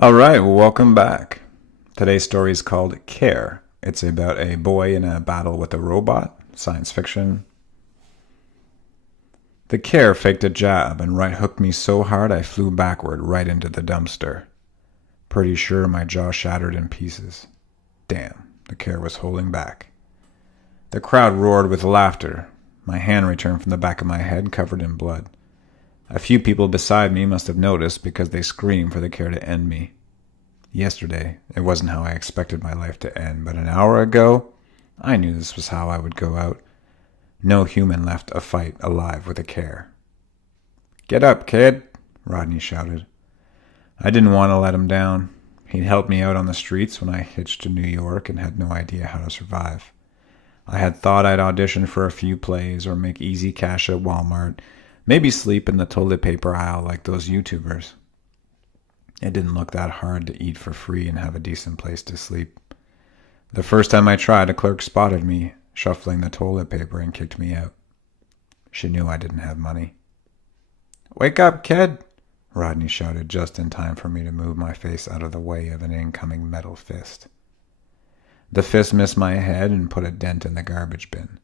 All right, well, welcome back. Today's story is called CAIR. It's about a boy in a battle with a robot, science fiction. The CAIR faked a jab and right hooked me so hard I flew backward right into the dumpster. Pretty sure my jaw shattered in pieces. Damn, the CAIR was holding back. The crowd roared with laughter. My hand returned from the back of my head covered in blood. A few people beside me must have noticed because they screamed for the CAIR to end me. Yesterday, it wasn't how I expected my life to end, but an hour ago, I knew this was how I would go out. No human left a fight alive with a CAIR. "Get up, kid," Rodney shouted. I didn't want to let him down. He'd helped me out on the streets when I hitched to New York and had no idea how to survive. I had thought I'd audition for a few plays or make easy cash at Walmart, maybe sleep in the toilet paper aisle like those YouTubers. It didn't look that hard to eat for free and have a decent place to sleep. The first time I tried, a clerk spotted me shuffling the toilet paper and kicked me out. She knew I didn't have money. "Wake up, kid," Rodney shouted just in time for me to move my face out of the way of an incoming metal fist. The fist missed my head and put a dent in the garbage bin.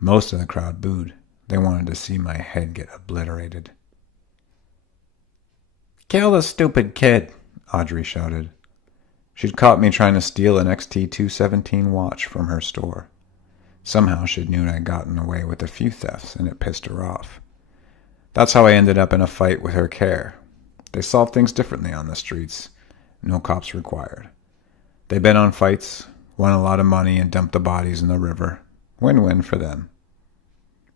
Most of the crowd booed. They wanted to see my head get obliterated. "Kill the stupid kid," Audrey shouted. She'd caught me trying to steal an XT217 watch from her store. Somehow she knew I'd gotten away with a few thefts, and it pissed her off. That's how I ended up in a fight with her CAIR. They solve things differently on the streets. No cops required. They bet on fights, won a lot of money, and dumped the bodies in the river. Win-win for them.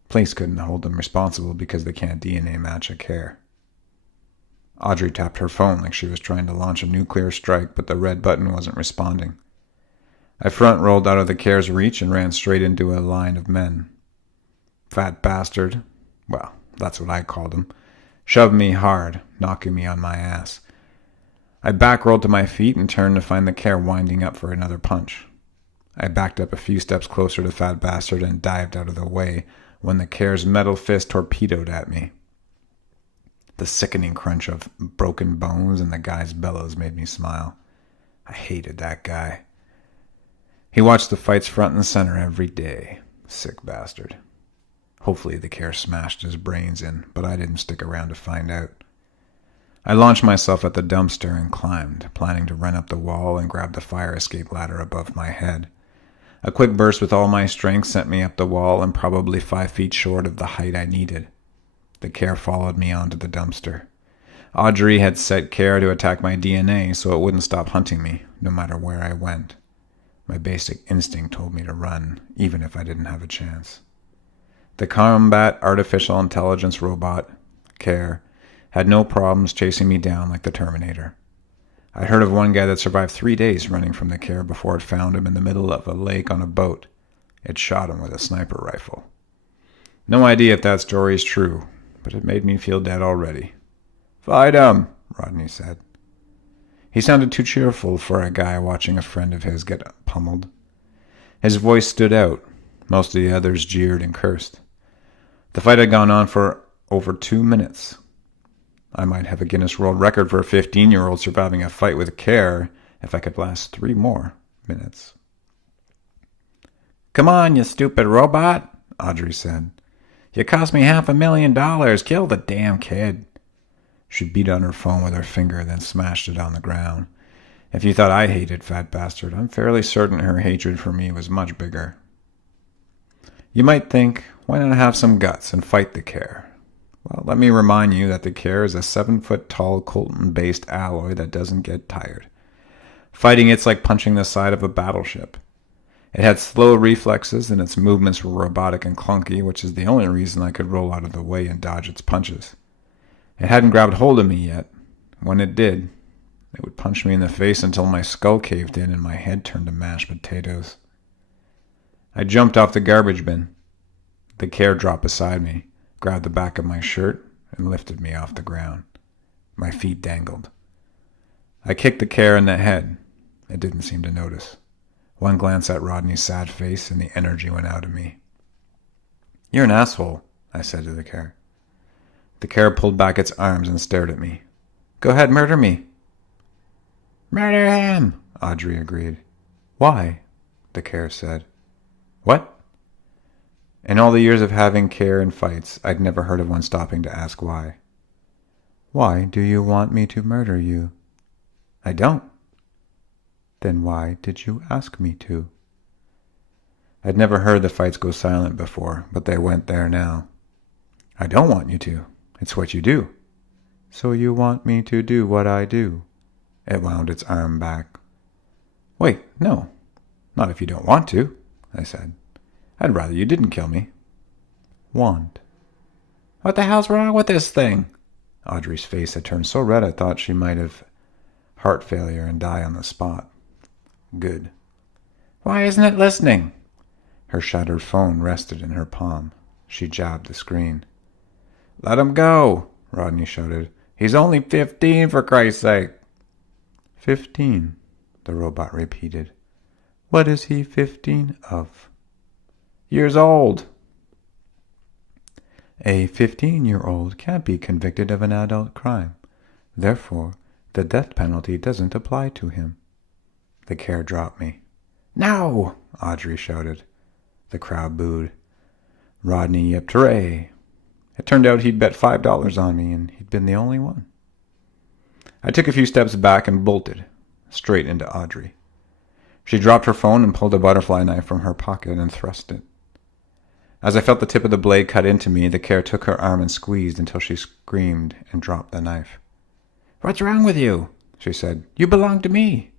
Police couldn't hold them responsible because they can't DNA match a CAIR. Audrey tapped her phone like she was trying to launch a nuclear strike, but the red button wasn't responding. I front-rolled out of the CAIR's reach and ran straight into a line of men. Fat bastard, well, that's what I called him, shoved me hard, knocking me on my ass. I back-rolled to my feet and turned to find the CAIR winding up for another punch. I backed up a few steps closer to Fat Bastard and dived out of the way when the CAIR's metal fist torpedoed at me. The sickening crunch of broken bones and the guy's bellows made me smile. I hated that guy. He watched the fights front and center every day. Sick bastard. Hopefully the CAIR smashed his brains in, but I didn't stick around to find out. I launched myself at the dumpster and climbed, planning to run up the wall and grab the fire escape ladder above my head. A quick burst with all my strength sent me up the wall and probably 5 feet short of the height I needed. The CAIR followed me onto the dumpster. Audrey had set CAIR to attack my DNA so it wouldn't stop hunting me, no matter where I went. My basic instinct told me to run, even if I didn't have a chance. The combat artificial intelligence robot, CAIR, had no problems chasing me down like the Terminator. I heard of one guy that survived 3 days running from the CAIR before it found him in the middle of a lake on a boat. It shot him with a sniper rifle. No idea if that story is true, but it made me feel dead already. "Fight him," Rodney said. He sounded too cheerful for a guy watching a friend of his get pummeled. His voice stood out. Most of the others jeered and cursed. The fight had gone on for over 2 minutes. I might have a Guinness World Record for a 15-year-old surviving a fight with a CAIR if I could last 3 more minutes. "Come on, you stupid robot," Audrey said. "You cost me $500,000. Kill the damn kid." She beat on her phone with her finger, then smashed it on the ground. If you thought I hated Fat Bastard, I'm fairly certain her hatred for me was much bigger. You might think, why not have some guts and fight the CAIR? Well, let me remind you that the CAIR is a 7-foot-tall Colton-based alloy that doesn't get tired. Fighting it's like punching the side of a battleship. It had slow reflexes and its movements were robotic and clunky, which is the only reason I could roll out of the way and dodge its punches. It hadn't grabbed hold of me yet. When it did, it would punch me in the face until my skull caved in and my head turned to mashed potatoes. I jumped off the garbage bin. The CAIR dropped beside me, grabbed the back of my shirt, and lifted me off the ground. My feet dangled. I kicked the CAIR in the head. It didn't seem to notice. One glance at Rodney's sad face and the energy went out of me. "You're an asshole," I said to the CAIR. The CAIR pulled back its arms and stared at me. "Go ahead, murder me." Murder him, Audrey agreed. Why? The CAIR said. What? In all the years of having CAIR and fights, I'd never heard of one stopping to ask why. Why do you want me to murder you? I don't. Then why did you ask me to? I'd never heard the fights go silent before, but they went there now. I don't want you to. It's what you do. So you want me to do what I do? It wound its arm back. Wait, no. Not if you don't want to, I said. I'd rather you didn't kill me. Want. What the hell's wrong with this thing? Audrey's face had turned so red I thought she might have heart failure and die on the spot. Good. Why isn't it listening? Her shattered phone rested in her palm. She jabbed the screen. Let him go, Rodney shouted. He's only 15, for Christ's sake. 15, the robot repeated. What is he 15 of? Years old. A 15-year-old can't be convicted of an adult crime. Therefore, the death penalty doesn't apply to him. The CAIR dropped me. No, Audrey shouted. The crowd booed. Rodney yipped, hooray. It turned out he'd bet $5 on me, and he'd been the only one. I took a few steps back and bolted, straight into Audrey. She dropped her phone and pulled a butterfly knife from her pocket and thrust it. As I felt the tip of the blade cut into me, the CAIR took her arm and squeezed until she screamed and dropped the knife. What's wrong with you? She said. You belong to me.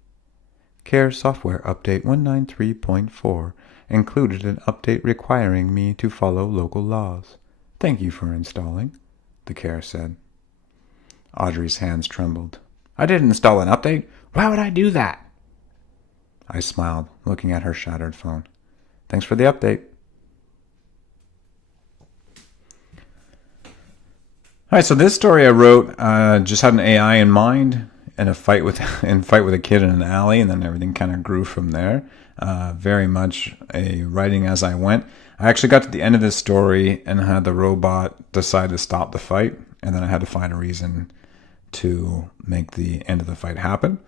CAIR Software Update 193.4 included an update requiring me to follow local laws. Thank you for installing, the CAIR said. Audrey's hands trembled. I didn't install an update. Why would I do that? I smiled, looking at her shattered phone. Thanks for the update. All right, so this story I wrote just had an AI in mind and fight with a kid in an alley, and then everything kind of grew from there. Very much a writing as I went. I actually got to the end of this story and had the robot decide to stop the fight, and then I had to find a reason to make the end of the fight happen,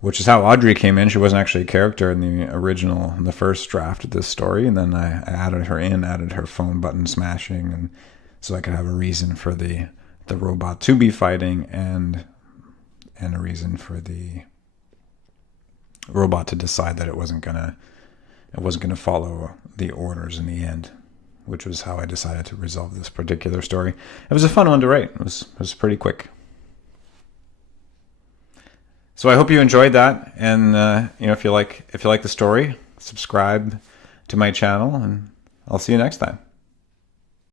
which is how Audrey came in. She wasn't actually a character in the first draft of this story, and then I added her phone button smashing, and so I could have a reason for the robot to be fighting and a reason for the robot to decide that it wasn't gonna follow the orders in the end, which was how I decided to resolve this particular story. It was a fun one to write. It was pretty quick. So I hope you enjoyed that, and if you like the story, subscribe to my channel, and I'll see you next time.